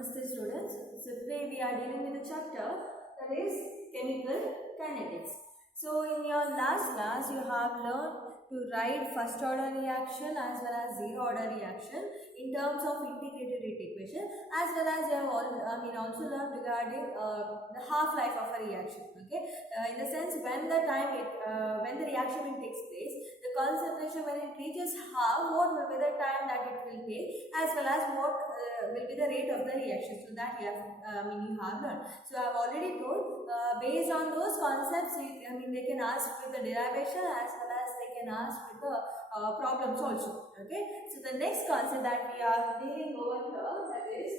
Namaste students. So today we are dealing with a chapter that is chemical kinetics. So in your last class you have learned to write first order reaction as well as zero order reaction in terms of integrated rate equation, as well as you have also learned regarding the half life of a reaction. Okay, in the sense when the reaction takes place, the concentration when it reaches half, what will be the time that it will take, as well as what will be the rate of the reaction. So that you have you have learned. So I have already told based on those concepts, they can ask with the derivation as well as they can ask with the problems also. Okay. So the next concept that we are dealing over here, that is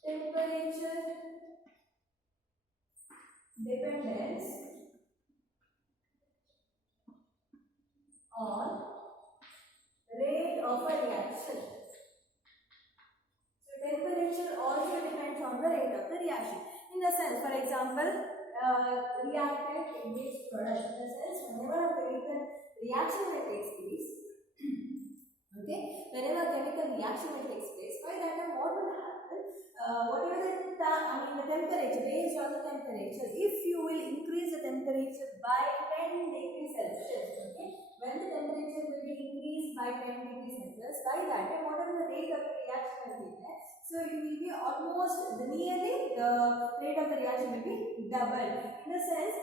temperature dependence on rate of a reaction. So temperature also depends on the rate of the reaction. In the sense, for example, reactant engaged product. In the sense, whenever a chemical reaction will take place, okay, whenever a chemical reaction will take place, by that time what will happen? Whatever the temperature, based on the temperature, if you will increase the temperature by 10 degrees Celsius, okay, when the temperature will be increased by 10 degrees Celsius, by that time whatever the rate of the reaction will be there, so it will be almost nearly the rate of the reaction will be double. In a sense,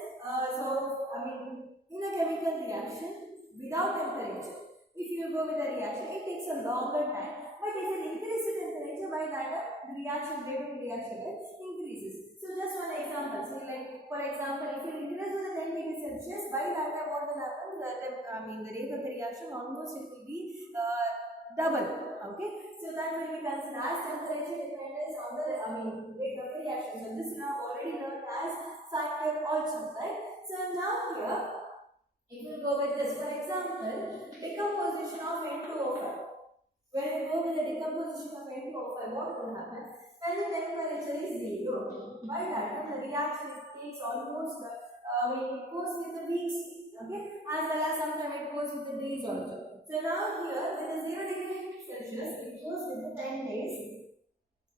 in a chemical reaction without temperature, if you go with the reaction, it takes a longer time. But if you increase the temperature, by that the reaction rate of reaction increases. So just one example. So like for example, if you increase to the 10 degrees Celsius, by that time what will happen? The rate of the reaction almost it will be double. Okay. So that will be considered as temperature dependence on the rate of the reaction. So this you have already learned as factor also, right? So now here, if you go with this, for example, decomposition of N2O5. When we go with the decomposition of N2O5, what will happen? When the temperature is 0, by that time the reaction takes almost, it goes with the weeks, okay, as well as sometimes it goes with the days also. So now here, with the 0 degree Celsius, it goes with the 10 days,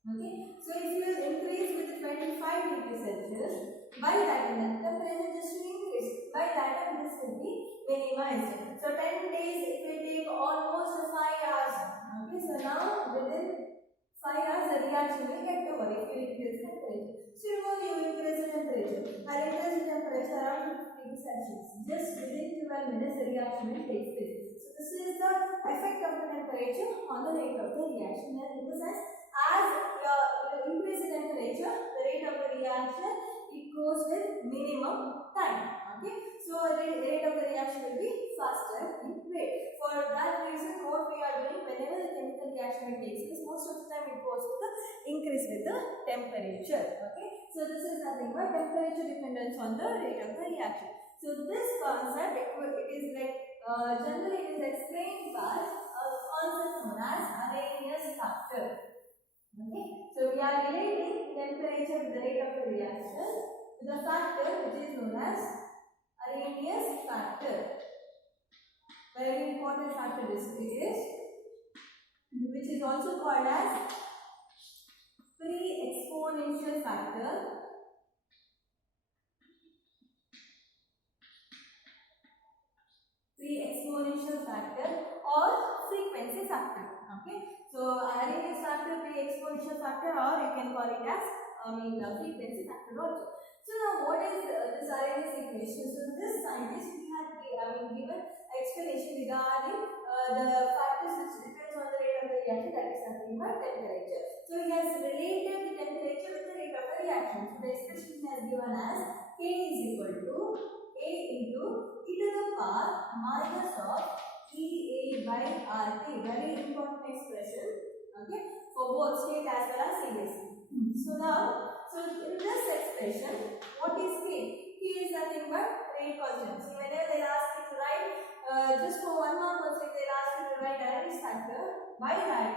okay. So if you will increase with the 25 degrees Celsius, by that time the temperature just will increase. By that time this will be minimized. So 10 days it will take almost 5 hours. Okay, so now within 5 hours the reaction will get over if you increase the temperature. So you increase the temperature. I increase the temperature around 50 degrees Celsius. Just within 12 minutes the reaction will take place. So this is the effect of the temperature on the rate of the reaction. And in the sense, as you increase the temperature, the rate of the reaction it goes with minimum time. Okay, so the rate of the reaction will be faster in rate. For that reason, what we are doing, whenever the chemical reaction takes place, most of the time it goes with the increase with the temperature. Okay, so this is nothing but temperature dependence on the rate of the reaction. So this concept it is like generally it is explained by a concept known as Arrhenius factor. Okay, so we are relating temperature with the rate of the reaction with the factor which is known as Arrhenius factor. Very important factor this is, which is also called as pre-exponential factor. Pre-exponential factor or frequency factor. Okay, so Arrhenius factor, pre-exponential factor, or you can call it as frequency factor also. So now what is this Arrhenius equation? So this scientist we had given explanation regarding the factors which depends on the rate of the reaction, that is nothing but temperature. So he has related the temperature with the rate of the reaction. So the expression he has given as K is equal to A into e to the power minus of EA by RT. Very important expression, okay, for both state as well as series. So now, in this expression, what is K? K is nothing but rate constant. So whenever they ask you to write, just for 1 mark also they will ask you to write Arrhenius factor. By that,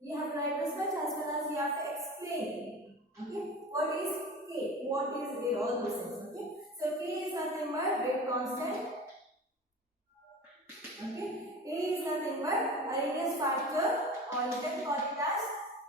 you have to write this much as well as you have to explain. Okay, what is K? What is A? All those things. Okay, so K is nothing but rate constant. Okay, A is nothing but Arrhenius factor or you can call it as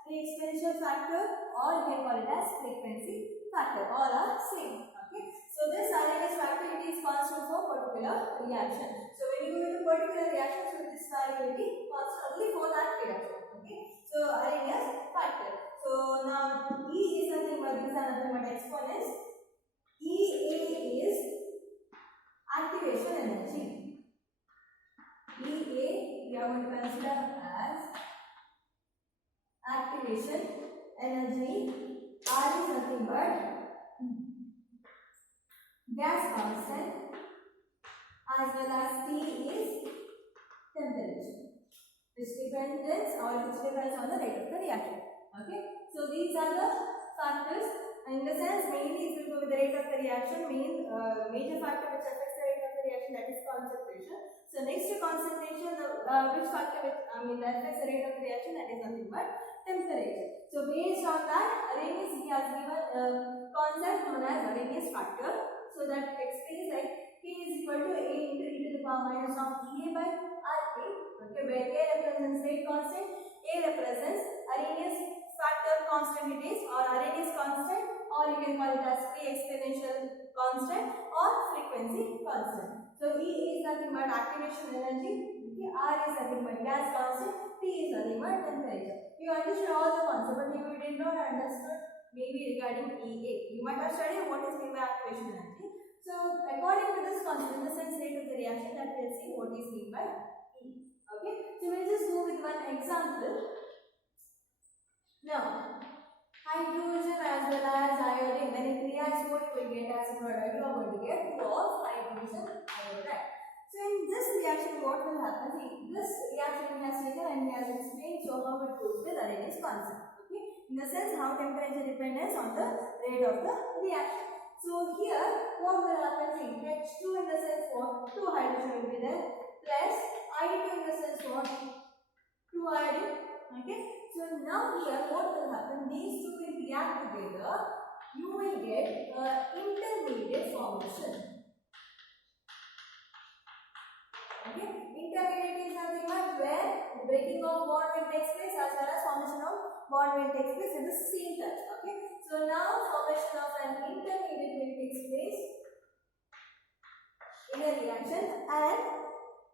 pre-exponential factor, or you can call it as frequency factor. All are same. Okay. So this RMS factor, it is constant for particular reaction. So when you go with a particular reaction, so this value will be constant only for that reaction. Okay. So RMS factor. So now E is nothing but this are nothing but exponents. EA is activation energy. EA we are going to consider as activation energy. R is nothing but gas constant, as well as T is temperature, which depends on the rate of the reaction. Okay, so these are the factors. In the sense, mainly if you go with the rate of the reaction, major factor which affects the rate of the reaction, that is concentration. So next to concentration, which factor which affects the rate of the reaction, that is nothing but temperature. So based on that, Arrhenius he has given a concept known as Arrhenius factor. So that explains like K is equal to A into e to the power minus of EA by RA. Okay, where A represents rate constant, A represents Arrhenius factor constant it is, or Arrhenius constant, or you can call it as pre-exponential constant or frequency constant. So E is nothing but activation energy, okay, R is nothing but gas constant, T is nothing but temperature. You understood all the concepts, but you did not understand maybe regarding EA. You might have studied what is meant by activation energy. So according to this concept, in the sense rate of the reaction, that we'll see what is meant by E. Okay, so we'll just go with one example. Now, hydrogen as well as iodine, when it reacts, what you will get as a product? You are going to get 2 of hydrogen iodide. So in this reaction, what will happen? See, this reaction he has taken and he has explained so how it goes with Arrhenius constant. Okay, in the sense how temperature depends on the rate of the reaction. So here, what will happen? See, H2 in the sense what? 2 hydrogen will be there, plus I2 in the sense what? 2 iodine. Okay. So now here what will happen? These two will react together. You will get intermediate formation. Okay. Intermediate is nothing but where the breaking of bond will take place as well as formation of bond will take place at the same time. Okay. So now formation of an intermediate will take place in a reaction and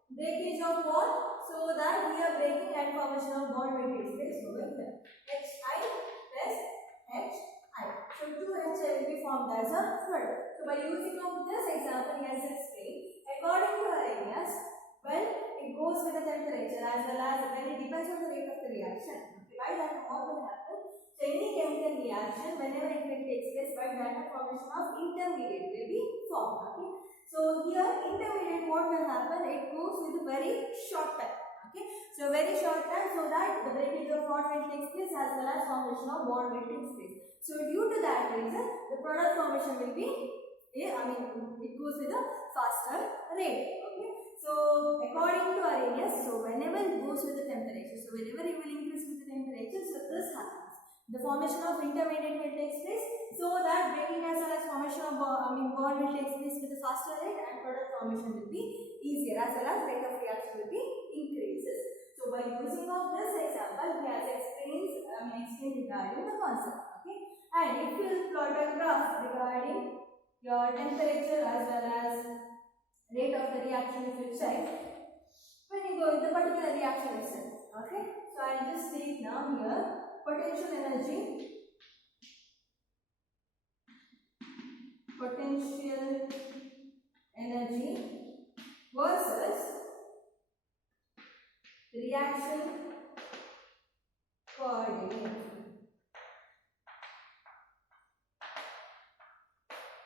breakage of bond, so that we are breaking and formation of bond will take place over here. HI plus HI. So 2HI will be formed as a product. So by using of this example, he has explained, according to Arrhenius, when it goes with the temperature as well as when it depends on the rate of the reaction. Okay, by that what will happen? So any chemical reaction, whenever it will take place, by that formation of intermediate will be formed. Okay. So here intermediate what will happen? It goes with a very short time. Okay. So very short time, so that the breakage of bond will take place as well as formation of bond will take place. So due to that reason, the product formation will be, it goes with a faster rate. Okay. So according to Arrhenius, so whenever it goes with the temperature, so whenever it will increase with the temperature, so this happens. The formation of intermediate will take place, so that breaking as well as formation of bond will take place with a faster rate, and product formation will be easier as well as rate of reaction will be increases. So by using of this example, he has explained regarding the concept. Okay, and if you will plot a graph regarding your temperature as well as rate of the reaction, if you check when you go with the particular reaction itself. Okay, so I'll just take now here potential energy versus reaction coordinate.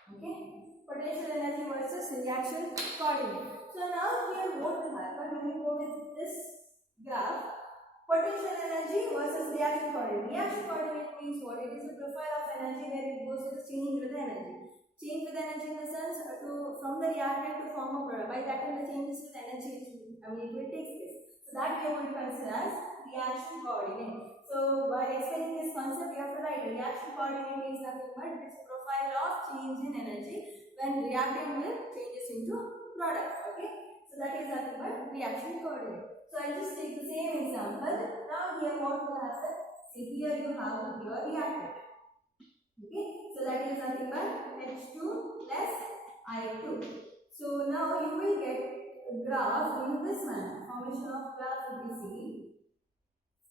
Okay, potential energy versus reaction coordinate. So now here what will happen when you go with this graph? Potential energy versus reaction coordinate. Reaction coordinate means what? It is the profile of energy where it goes with change with the energy. Change with energy in the sense from the reactant to form a product. By that time the changes with energy it will take place. So that we are going to consider as reaction coordinate. So by explaining this concept, we have to write reaction coordinate means nothing but it is a profile of change in energy when reactant will changes into product. Okay, so that is nothing but reaction coordinate. So I'll just take the same example. Now here what will happen? See, here you have your reactant. Okay, so that is nothing but H2 plus I2. So now you will get a graph in this manner. Formation of graph will be seen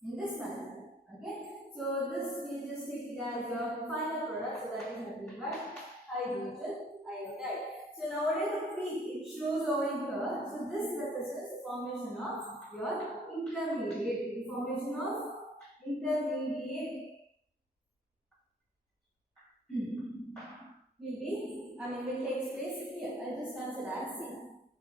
in this manner. Okay, so this we just take it as your final product. So that is nothing but hydrogen iodide. So now what is the peak? It shows over here. So this represents formation of your intermediate. The formation of intermediate will take place here. I'll just consider as C.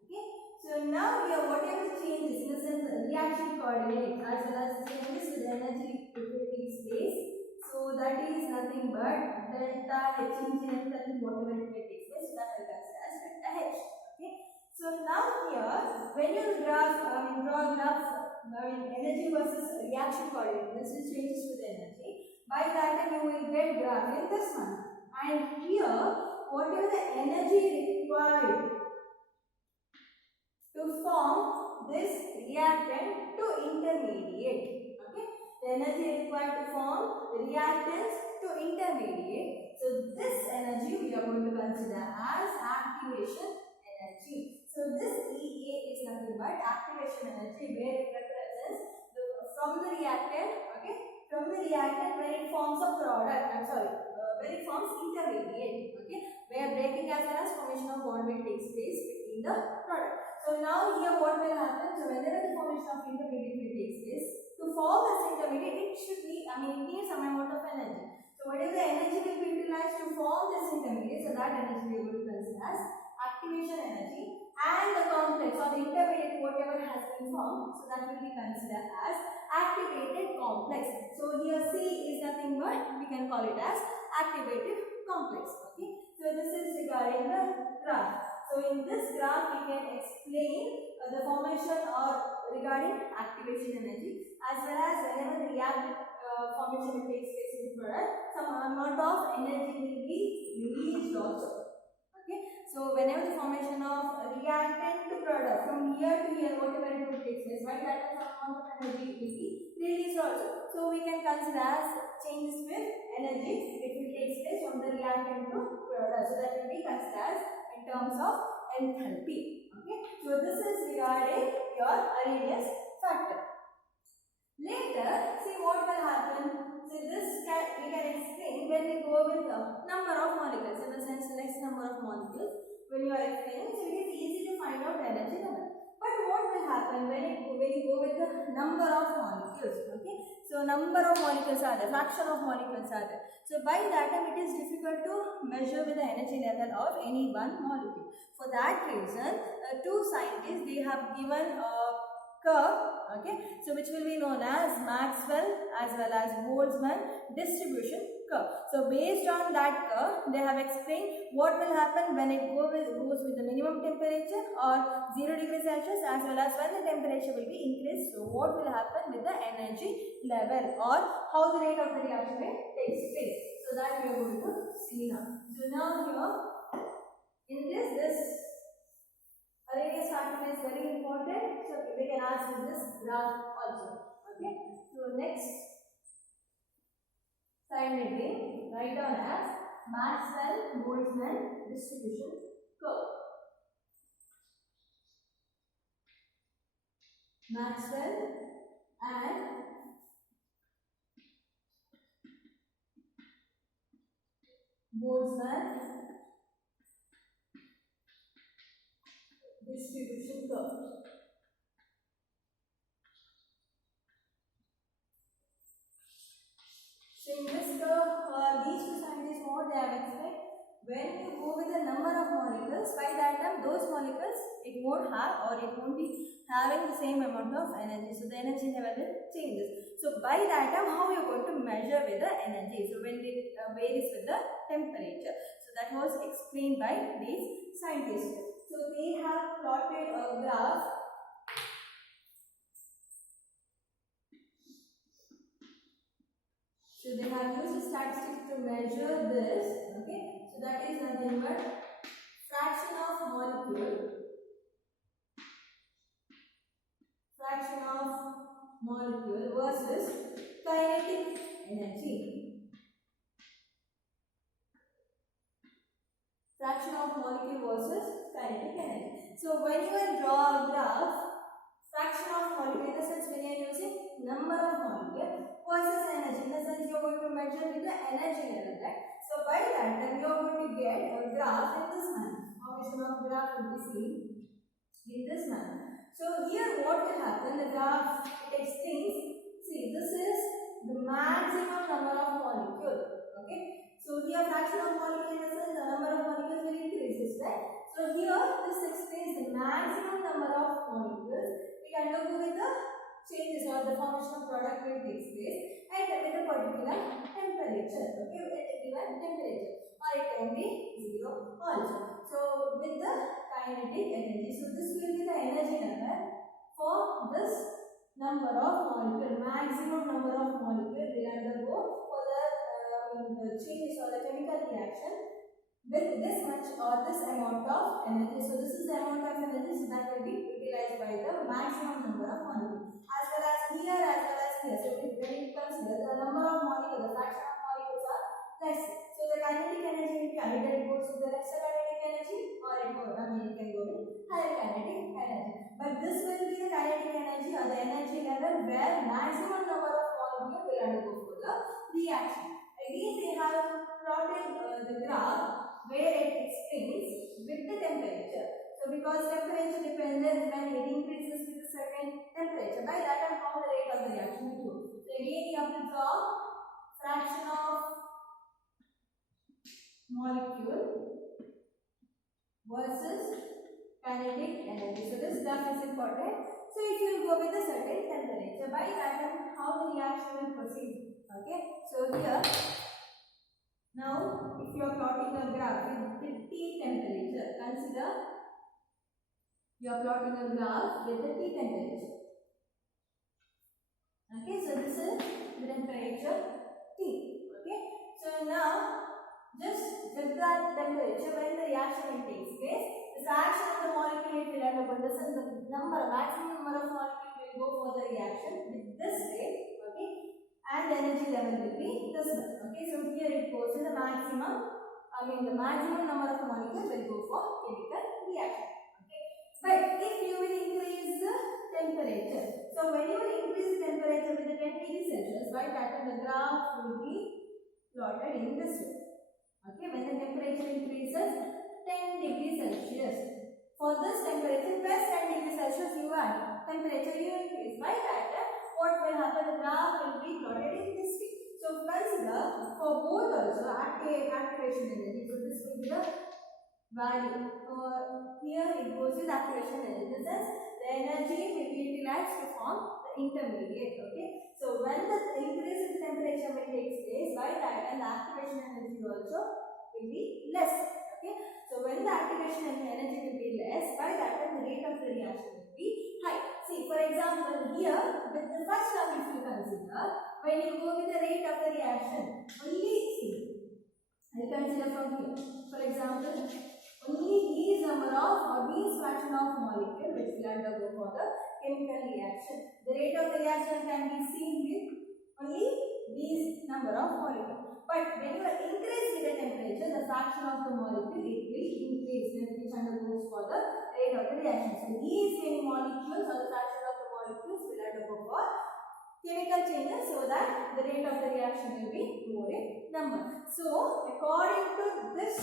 Okay. So now here whatever changes in the sense reaction coordinate as well as changes with energy takes place. So that is nothing but delta H in whatever it may take place. So that will consider as delta H. Okay. So now here when you draw a graph energy versus reaction coordinate, this will changes with energy. By that you will get graph in this one. And here whatever the energy required to form this reactant to intermediate. Okay, the energy required to form the reactants to intermediate. So this energy we are going to consider as activation energy. So this EA is nothing but activation energy, where it represents from the reactant. Okay, from the reactant when it forms a product. When it forms intermediate. Okay, where breaking as well as formation of bond will takes place between the product. So now here what will happen? So whenever the formation of intermediate will takes place, to form this intermediate, it should be, it needs some amount of energy. So whatever the energy will be utilized to form this intermediate, so that energy we will consider as activation energy, and the complex or the intermediate whatever has been formed, so that will be considered as activated complex. So here C is nothing but we can call it as activated complex. Okay, so this is regarding the graph. So in this graph we can explain the formation or regarding activation energy, as well as whenever the reactant formation takes place in the product, some amount of energy will be released also. Okay, so whenever the formation of reactant to product from here to here, whatever it will take place, right, that some amount of energy will be released also. So we can consider as changes with energy. It will take place from the reactant to product. So that will be considered as in terms of enthalpy. Okay, so this is regarding your Arrhenius factor. Later, see what will happen. So this we can explain when we go with the number of molecules, in the sense the next number of molecules. When you are explaining, so it is easy to find out the energy level. But what will happen when you go with the number of molecules? Okay, so number of molecules are there, fraction of molecules are there. So by that time it is difficult to measure with the energy level of any one molecule. For that reason, two scientists they have given a curve. Okay, so which will be known as Maxwell as well as Boltzmann distribution curve. So based on that curve, they have explained what will happen when it goes with the minimum temperature or 0 degrees Celsius, as well as when the temperature will be increased. So what will happen with the energy level, or how the rate of the reaction takes place. So that we are going to see now. So now here in this Arrhenius factor is very important. So we can ask in this graph also. Okay. So next sign again, write down as Maxwell-Boltzmann distribution curve. Maxwell and Boltzmann distribution curve. So in this curve, these two scientists what they have explained, when you go with the number of molecules, by that time those molecules it won't have, or it won't be having the same amount of energy. So the energy level changes. So by that time, how you are going to measure with the energy? So when it varies with the temperature. So that was explained by these scientists. So they have plotted a graph. So they have used statistics to measure this. Okay, so that is nothing but fraction of molecule fraction of molecule versus kinetic energy. Fraction of molecule versus kinetic energy. So when you will draw a graph, fraction of molecule, in the sense when you are using number of molecule versus energy, in the sense you are going to measure with the energy level, right? So by that then you are going to get a graph in this manner. Formation of graph will be seen in this manner. So here what will happen, the graph it extends. See, this is the maximum number of molecule. Okay. So here fraction of molecule, in the sense the number of molecules will increase, right? So here this extends the maximum number of molecules. We can go with the changes or the formation of product will take place and with a particular temperature. Okay, with a given temperature, or it can be 0 also. So with the kinetic energy, so this will be the energy level for this number of molecule. Maximum number of molecule will undergo for the changes or the chemical reaction with this much or this amount of energy. So this is the amount of energy that will be utilized by the maximum number of molecules. As well as here, as well as here. So when it comes here, the number of molecules, the fraction of molecules are less. So the kinetic energy will be either it goes with the lesser kinetic energy or it can go with higher kinetic energy. But this will be the kinetic energy or the energy level where maximum number of molecules will undergo for the reaction. Again, they have plotted the graph where it explains with the temperature. So because temperature dependence, when it increases with a certain temperature, by that and how the rate of the reaction will go. So again you have to draw fraction of molecule versus kinetic energy. So this graph is important. So if you go with a certain temperature, by that and how the reaction will proceed. Okay. So here now if you are plotting a graph with T temperature, consider you are plotting a graph with the T temperature. Okay, so this is the temperature T. Okay, so now just with that temperature, when the reaction takes place, the fraction of the molecule it will undergo. This is the maximum number of molecules will go for the reaction with this rate. Okay, and the energy level will be this one. Okay, so here it goes to the maximum. The maximum number of molecules will go for chemical reaction. Okay, but if you will increase the temperature, so when you will increase the temperature with the 10 degrees Celsius, by that the graph will be plotted in this way. Okay, when the temperature increases 10 degrees Celsius, for this temperature plus 10 degrees Celsius you add, temperature you increase. By that, what will happen? The graph will be plotted in this way. So consider for both also activation energy. So this will be the value. For here it goes with activation energy. This is the energy will be utilized to form the intermediate. Okay. So when the increase in temperature will take place, by that and the activation energy also will be less. Okay. So when the activation energy will be less, by that time the rate of the reaction will be high. See, for example, here with the first term if you consider, when you go with the rate of the reaction, only see, I consider from here. For example, only these number of or these fraction of molecule which will undergo for the chemical reaction. The rate of the reaction can be seen with only these number of molecules. But when you increase with the temperature, the fraction of the molecule it will increase which undergoes for the rate of the reaction. So these many molecules or the fraction of the molecules will undergo for chemical changes so that the rate of the reaction will be more in number. So according to this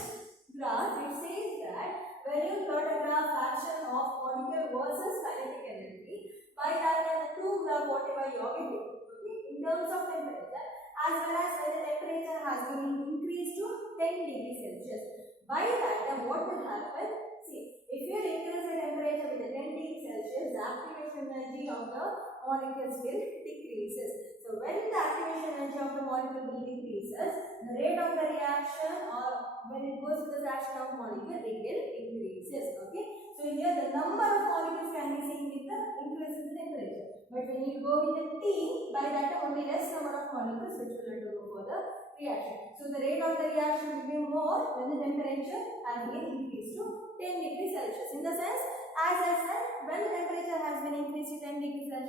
graph, it says that when you plot a graph fraction of molecule versus kinetic energy, by that the two graph whatever you are getting, okay, in terms of temperature as well as when the temperature has been increased to 10 degrees Celsius. By that what will happen? See, if you increase the temperature with the 10 degrees Celsius, the activation energy of the molecules will decreases. So when the activation energy of the molecule will decreases, the rate of the reaction or when it goes to the fraction of molecule, it will increases. Okay. So here the number of molecules can be seen with the increase in the temperature. But when you go with the T, by that only less number of molecules which will undergo for the reaction. So the rate of the reaction will be more when the temperature has been increased to 10 degrees Celsius. In the sense, as I said, when the temperature has been increased to 10 degrees Celsius,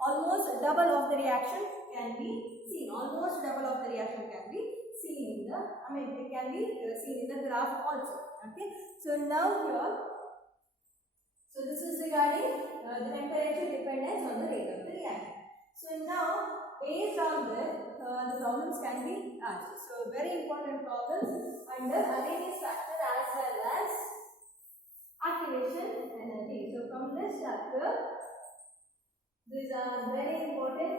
almost double of the reaction can be seen. Almost double of the reaction can be seen in the, it can be seen in the graph also. Okay. So now here, so this is regarding the temperature dependence on the rate of the reaction. So now, based on that, the problems can be asked. So very important problems under Arrhenius factor as well as activation energy. So from this chapter, these are very important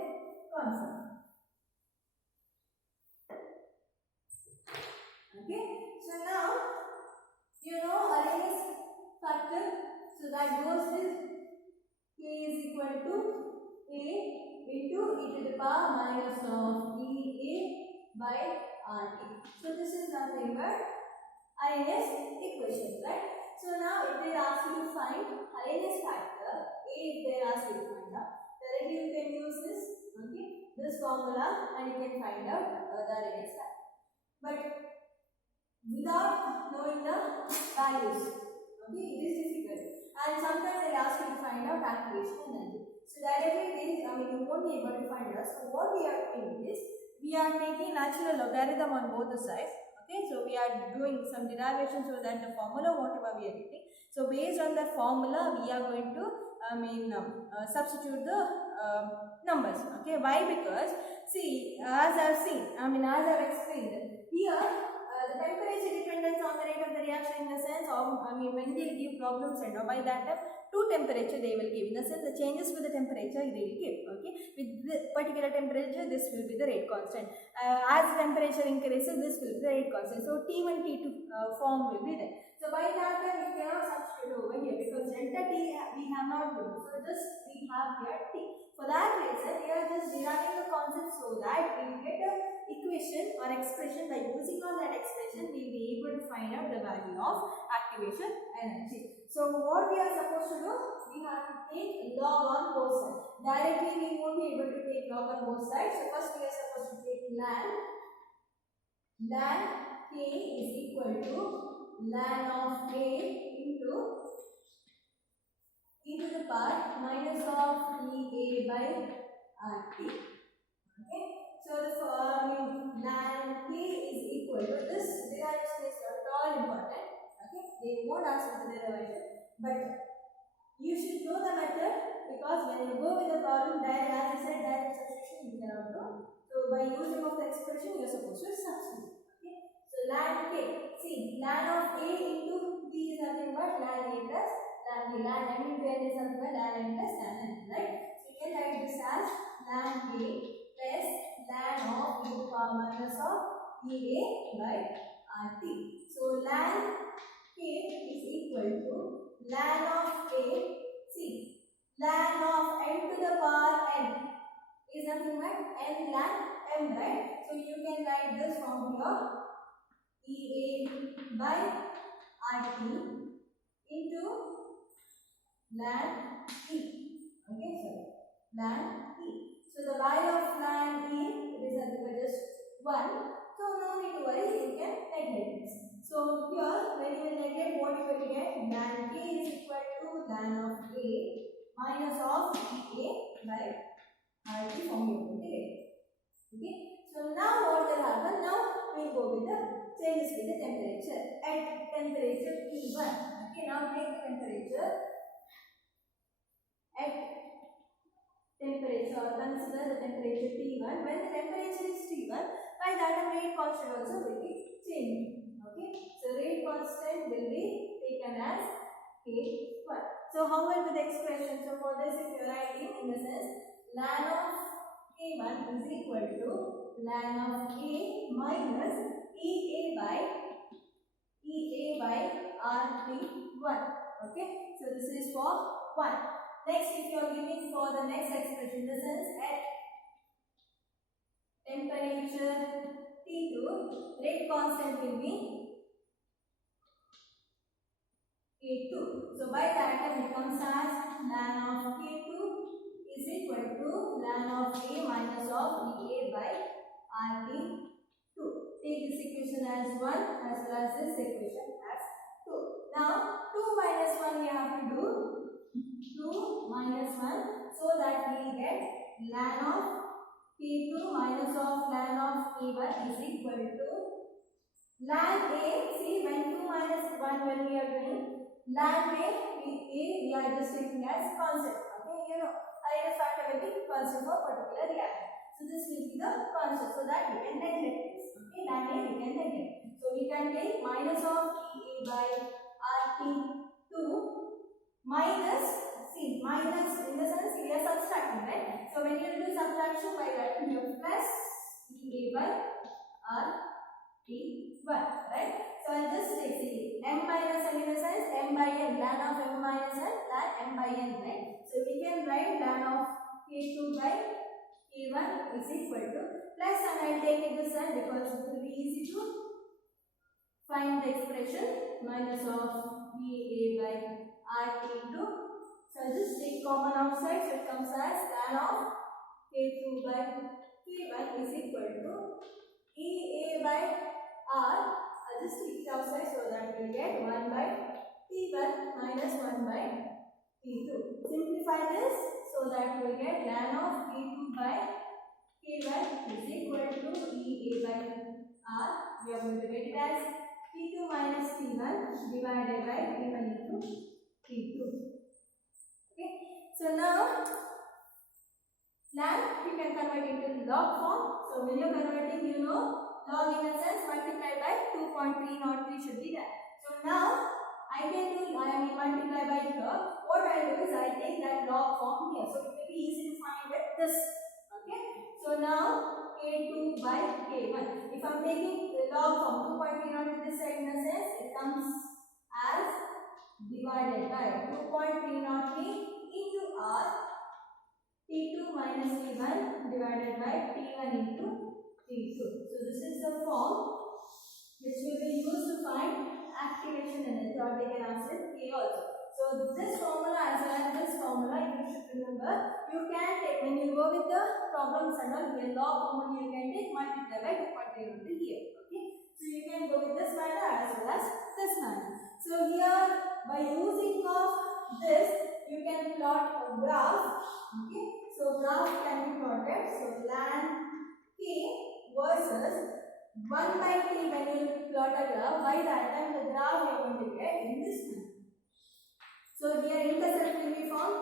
concepts. Okay. So now, you know Arrhenius factor. So that goes with K is equal to A into e to the power minus of EA by RT. So this is nothing but Arrhenius equation, right? So now if they ask you to find Arrhenius factor, A if they ask you to find out, directly you can use this, okay, this formula, and you can find out the Arrhenius factor. But without knowing the values, okay, it is difficult. And sometimes they ask you to find out activation energy. So directly you won't be able to find out. So what we are doing is, we are taking natural logarithm on both the sides. Okay, so we are doing some derivation so that the formula whatever we are getting. So based on the formula, we are going to substitute the numbers. Okay, why? Because see, as I have seen, as I have explained here, the temperature dependence on the rate of the reaction, in the sense of, when they give problems and by that time, to temperature they will give, in the sense the changes with the temperature they will give. Okay, with the particular temperature this will be the rate constant. As temperature increases, this will be the rate constant. So T1, T2 form will be there. So by that time we cannot substitute over here because delta T we have not given. So just we have here T. For that reason, we are just deriving the concept so that we get a equation or expression. By using on that expression, we will be able to find out the value of activation energy. So what we are supposed to do? We have to take log on both sides. Directly we won't be able to take log on both sides. So first we are supposed to take ln K is equal to ln of A into e to the power minus of EA by RT. Okay. So the ln K is equal to, this derivation is not at all important. Okay. They won't ask for the derivation, but you should know the method, because when you go with the problem, direct, as I said, direct substitution you cannot do. So by using of the expression, you are supposed to substitute. Okay. So ln K, see, ln of A into B is nothing but ln A plus ln B. Ln M into N is nothing but ln M plus ln N, right? So you can write this as ln A plus ln of e to the power minus of EA by RT. So ln K is equal to ln of A, see, ln of n to the power n is nothing but n ln m, right? So you can write this from here, EA by RT into ln E. Okay, sorry, ln E. So the value of ln E, it is nothing but just 1. So no need to worry, you can neglect this. So here, when you will neglect, what you will get? Ln K is equal to ln of A minus of EA by RT from your derivative. Okay. So now what will happen? Now we will go with the changes with the temperature at temperature T1. Okay. Now take the temperature at temperature, or consider the temperature T1. When the temperature is T1, by that the rate constant also will be changing. Okay. So rate constant will be taken as K1. So how will be the expression? So for this, if you are writing in the sense, ln of K1 is equal to ln of A minus EA by RT1. Okay. So this is for 1. Next, if you are giving for the next expression, the sense at temperature T2, rate constant will be K2. So by that time it comes as ln of K2 is equal to ln of A minus of EA by RT2. Take this equation as 1 as well as this equation as 2. Now 2 minus 1 we have to do. 2 minus 1, so that that we get ln of K2 minus of ln of K1 is equal to ln A. See, when 2 minus 1 when we are doing ln A we are just taking as constant. Okay, you know, highest factor will be constant for particular reaction. So this will be the constant, so that we can neglect this. Okay, ln A we can neglect. So we can take minus of EA by RT2 minus, see, minus in the sense we are subtracting, right? So when you do subtraction, by writing your plus EA by RT1, right? So I'll just take, see, m minus n in the sense m by n, ln of m minus n, ln m by n, right? So we can write ln of K2 by K1 is equal to plus, and I'll take it this side because it will be easy to find the expression, minus of EA by RT2. So I'll just take common outside, so it comes as ln of K2 by K1 is equal to EA by R. I'll just take it outside so that we'll get 1 by T1 minus 1 by T2. Simplify this so that we will get ln of K2 by K1 is equal to EA by R. We are going to get it as T2 minus T1 divided by T1 into T2. Okay. So now ln you can convert into log form. So when you are converting, you know, log in a sense multiplied by 2.303 should be there. So now I can do, multiply by here. What I do is I take that log form here. So it will be easy to find it this. Okay. So now K2 by K1. If I am taking the log form 2.30 to this side in a sense, it comes as divided by 2.303 into R T2 minus T1 divided by T1 into T2. So this is the form which will be used to find activation energy, or they can answer it K also. So this formula as well as this formula you should remember. You can take, when you go with the problems and all, the log formula you can take multiply by 2.3 here. Okay. So you can go with this manner as well as this manner. So here by using of this you can plot a graph. Okay. So graph can be plotted. So ln K versus 1 by T when you plot a graph, by that time the graph you are going to get in this manner. So here intercept will be found.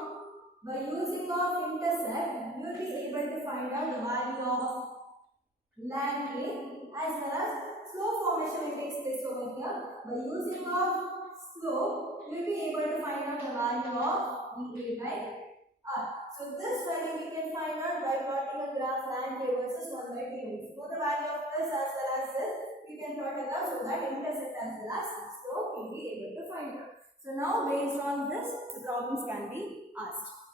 By using of intercept, you will be able to find out the value of ln K as well as slope formation will takes place over here. By using of slope, you will be able to find out the value of EA by R. So this value we can find out by plotting a graph ln K versus 1 by T. So the value of this as well as this, we can plot a graph so that intercept as well as slope we will be able to find out. So now based on this, the problems can be asked.